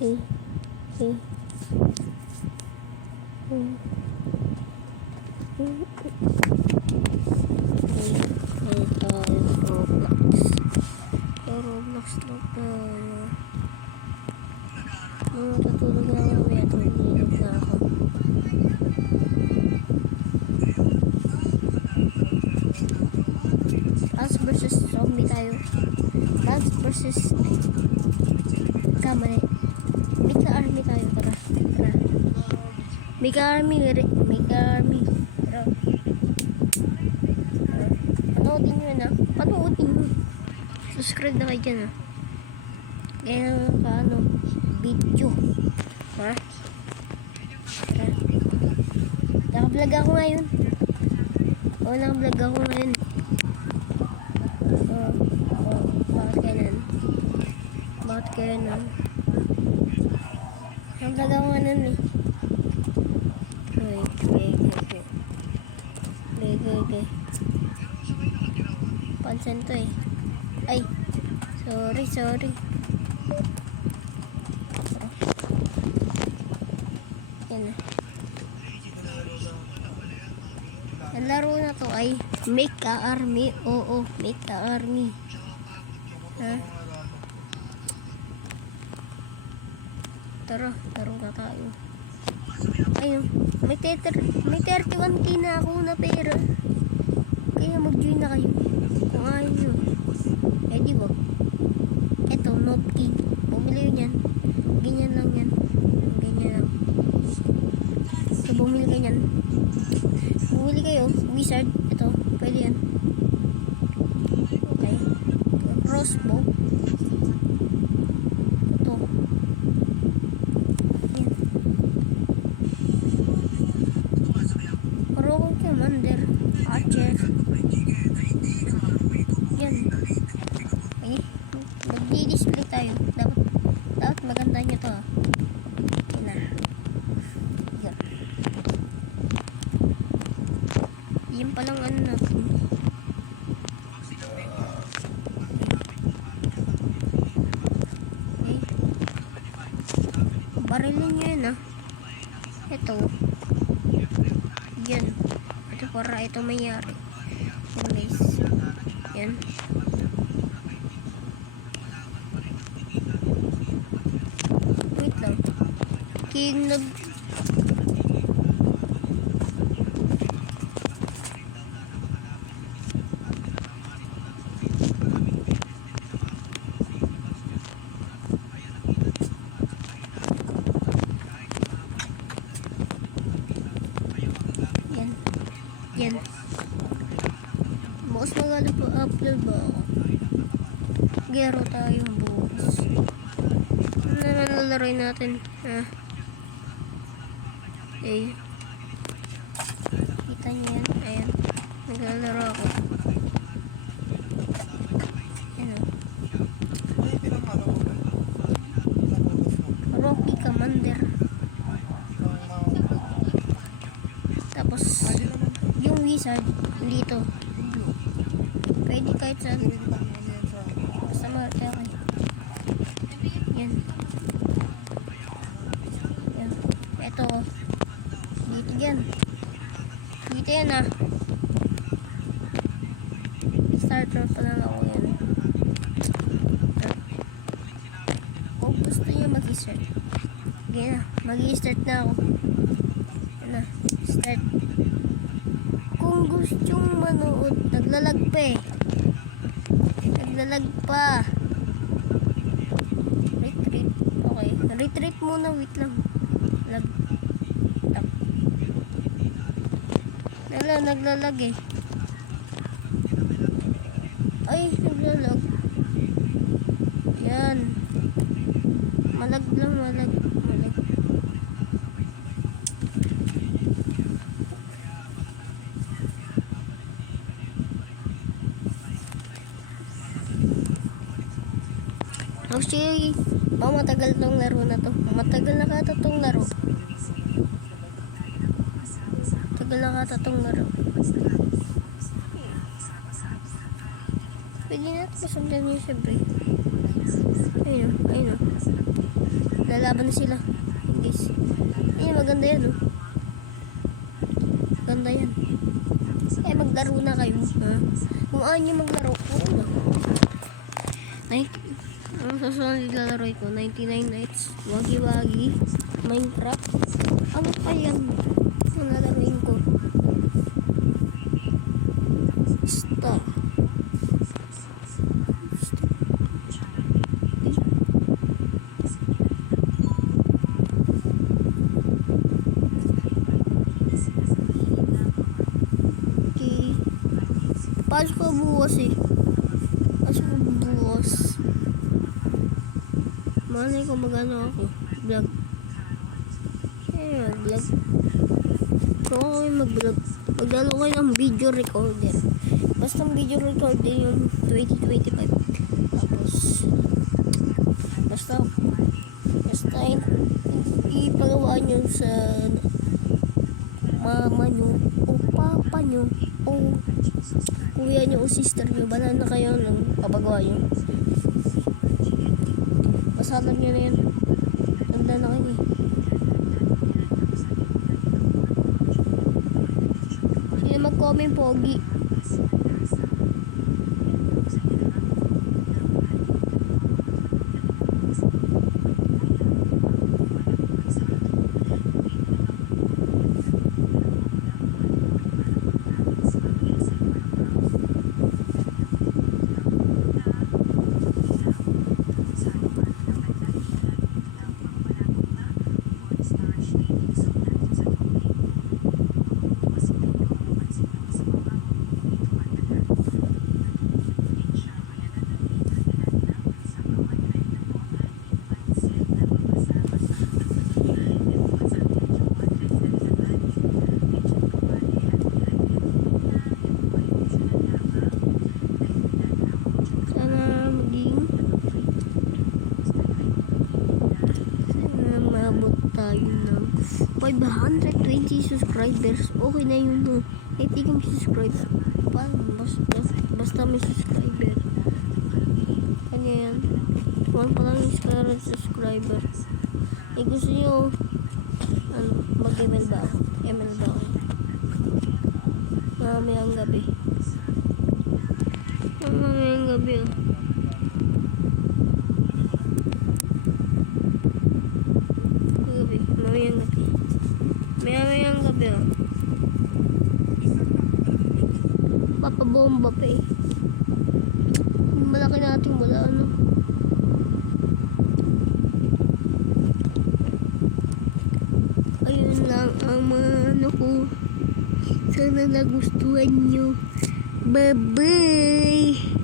eh, eh, tayo Roblox. Roblox lang tayo. Matutulog na ako. May tulog na ako. Plants versus zombie tayo. Plants versus kamali. Mika army tayo. Tara. Mika army. Tara. Panoodin nyo na. Subscribe na kayo dyan ha. Kaya naman video. Ha? Tara. Naka-vlog ako ngayon. Naka-vlog ako ngayon. Bakit kaya nun? Naka-vlog ako ngayon eh. Okay. Pansin to eh. Ay. Sorry. Yan na. Ang laro na to ay Make a Army. Oo, Make a Army. Ha? Tara, laro na tayo. Ayun, may 31k na ako na pera. Kaya mag-join na kayo. Kung ayaw nyo. Di ba? Eto, Noob King. Bumili yun yan. Ganyan lang yan. Ganyan lang. So, bumili ganyan. Bumili kayo. Wizard. Ito, pwede yan. Okay. Crossbow. Ito. Yan. Rogue Commander. Archer. Yan. Okay. Magdi-display tayo. Dapat maganda nyo to. Yan na. Yan. Yan palang ano natin. Okay. Barilin nyo yun Ito. Yan. Ito para ito mayari. Guys. Yan. Wait lang. King Yan. Bukas mag-upload ba ako? Gero tayo bukas. Ano na nalaroin natin? Okay. Kita niyo yan? Ayan. Naglalaro ako. Ayan Rocky Commander. Tapos yung wizard dito. Pwede kahit saan. Basta makakaya kayo. Yan. Ito. Dito yan. Dito yan Starter pa lang ako yan. Kung gusto nyo mag-start. Okay na. Mag-start na ako. Yan na. Start. Kung gusto yung manood, naglalag pa retreat. Okay, retreat muna, wait lang. Lag. Tap. Naglalag ay, naglalag. Yan. Malag. Actually, matagal tong laro na to. Matagal na kata tong laro. Pwede natin pasundan niyo siyempre. Ayun. Lalaban na sila. Guys. Ayun, maganda yan, oh. Maganda yan. Eh, maglaro na kayo. Ha? Kung ayaw nyo maglaro, oo na. Ang susunod nilalaro ko, 99 Nights, Wagi Wagi, Minecraft. Ano pa yan? Ang lalaroin ko. Star. Okay. Pasok ko bukas eh. Pasok ko bukas. Malay ko magano ako. Vlog. Eh, vlog. Kung ako yung mag-vlog, maglalo kayo ng video recorder. Basta ang video recorder yung 2025. Tapos, basta ipagawa nyo sa mama nyo o papa nyo o kuya nyo o sister nyo. Bala na kayo ng papagawa nyo. Pasalag nyo na yan. Tanda na kayo eh. Sino mag-comment pogi? Tayo ng 520 subscribers. Okay na yun, no? Kahit di kami subscriber. Basta may subscriber. Kanya yan. Kuhan pa lang yung subscriber. Eh, gusto nyo mag-email ba ako? Email ba ako? Mamayang gabi. Mamayang gabi, oh. Mamayang gabi, oh. Papabomba pa eh. Malaki natin wala, ano. Ayun lang ang mga ano ko. Sana nagustuhan nyo. Bye-bye!